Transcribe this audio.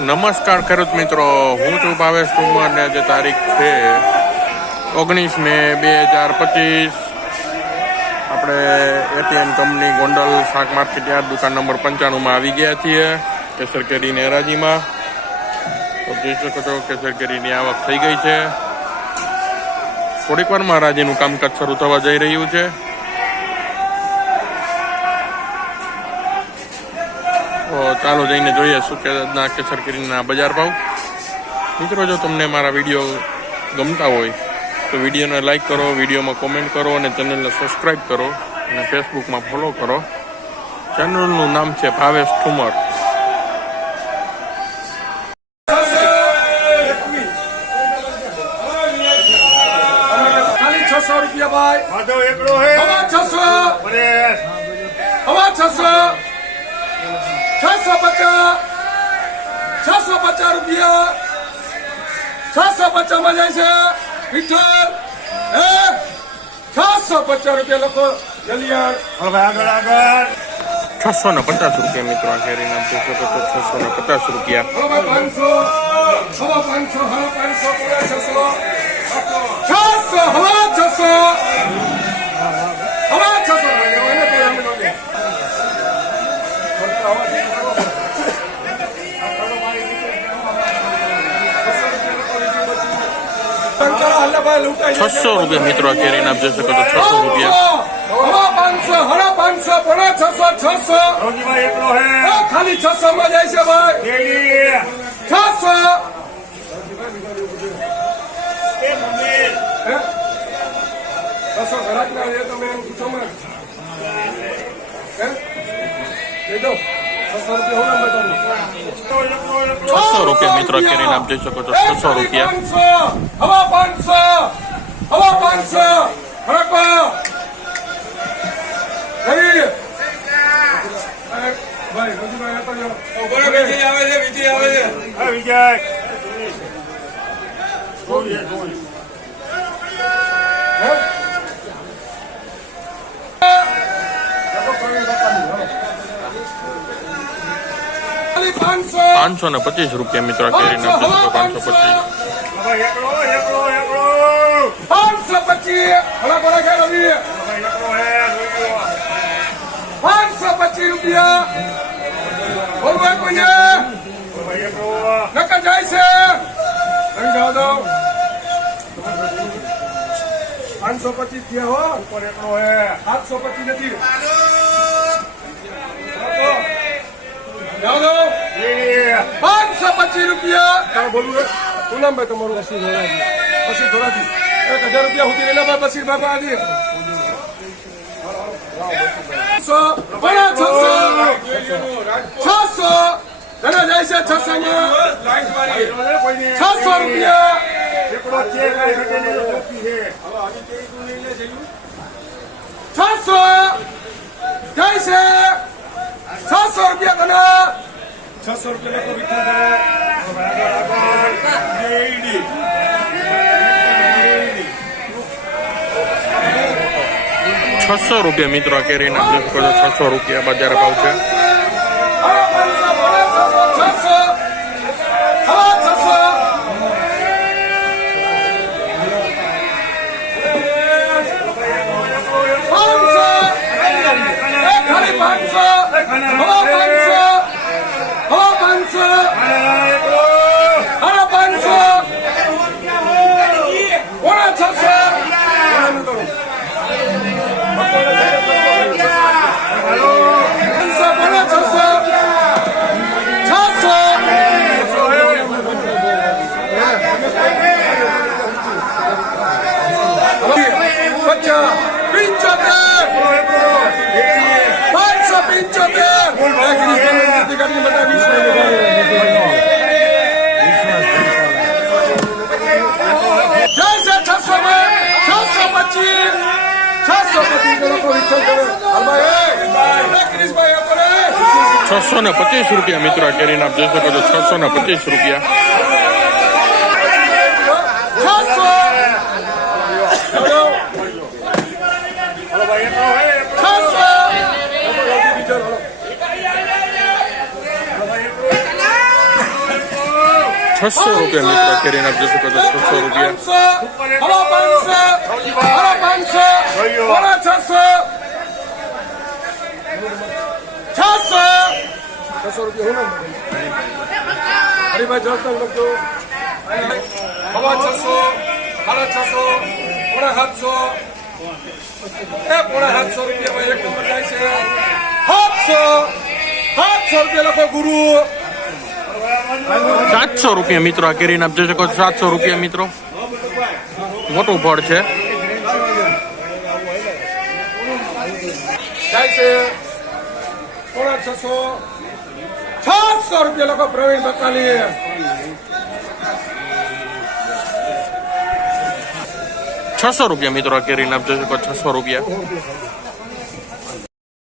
નમસ્કાર ખેડૂત મિત્રો, હું છું ભાવેશ ઠુમર ને આજે તારીખ છે 19 મે 2025। આપણે એટીએન કંપની ગોંડલ શાક માર્કેટ યાર્ડ દુકાન નંબર 95 આવી ગયા છીએ કેસર કેરીની હરાજીમાં। તો જોઈ શકો છો કેસર કેરીની આવક થઈ ગઈ છે। થોડીક વારમાં હરાજીનું કામકાજ શરૂ થવા જઈ રહ્યું છે। તો ચાલો જઈને જોઈએ શું કેના કેસર કેરીના બજાર ભાવ। મિત્રો, જો તમને મારા વિડીયો ગમતા હોય તો વિડીયોને લાઈક કરો, વિડીયોમાં કોમેન્ટ કરો અને ચેનલને સબસ્ક્રાઈબ કરો અને ફેસબુકમાં ફોલો કરો। ચેનલનું નામ છે ભાવેશ ઠુમર। રૂપિયા 650 માં જાય છે વિઠ્ઠલ 650 રૂપિયા લખો જલિયાર આગળ 650 રૂપિયા મિત્રો આ કેરીના 650 રૂપિયા 600 રૂપિયા મિત્રો આ કેરીના જોઈ શકો છો 600 રૂપિયા 500 ખાલી 600 માં જાય છે ભાઈ 600 ઘરાક ના તમે એમ પૂછો મને 600 રૂપિયા મિત્રો કેરીના આપ જોઈ શકો છો 600 રૂપિયા 525 રૂપિયા મિત્રો કેરીના 525 રૂપિયા બોલવા કોઈને નકા જાય છે સમજાવ દો 525 થયા હો ઉપર એકલો હે 725 નથી જાઓ 525 રૂપિયા બોલું શું નામ ભાઈ તમારું? બશીર ધોરાજી 1000 રૂપિયા સુધી લેલા ભાઈ બશીર બાબા આદિ 600 ઘણા જાય છે 600 રૂપિયા 600 જાય છે 600 રૂપિયા ઘણા 600 રૂપિયા 600 રૂપિયા મિત્રો આ કેરીના 600 રૂપિયા બજાર ભાવ છે। 625 રૂપિયા મિત્રો આ કેરીના આપ જોઈ શકો છો 625 રૂપિયા 600 600 રૂપિયા મિત્રો કેરીના આપ જોઈ શકો છો 600 રૂપિયા 600 રૂપિયા હરિભાઈ જળતર લખજો હવા 600 650 પોણા 700 રૂપિયા એક નંબર જાય છે 700 રૂપિયા લખો ગુરુ 700 રૂપિયા મિત્રો આ કેરીના આપ જોઈ શકો છો 700 રૂપિયા મિત્રો મોટું ફળ છે જાય છે પોણા 600 રૂપિયા લખો પ્રવીણ બકાલી 600 રૂપિયા મિત્રો આ કેરીના આપ જોઈ શકો 600 રૂપિયા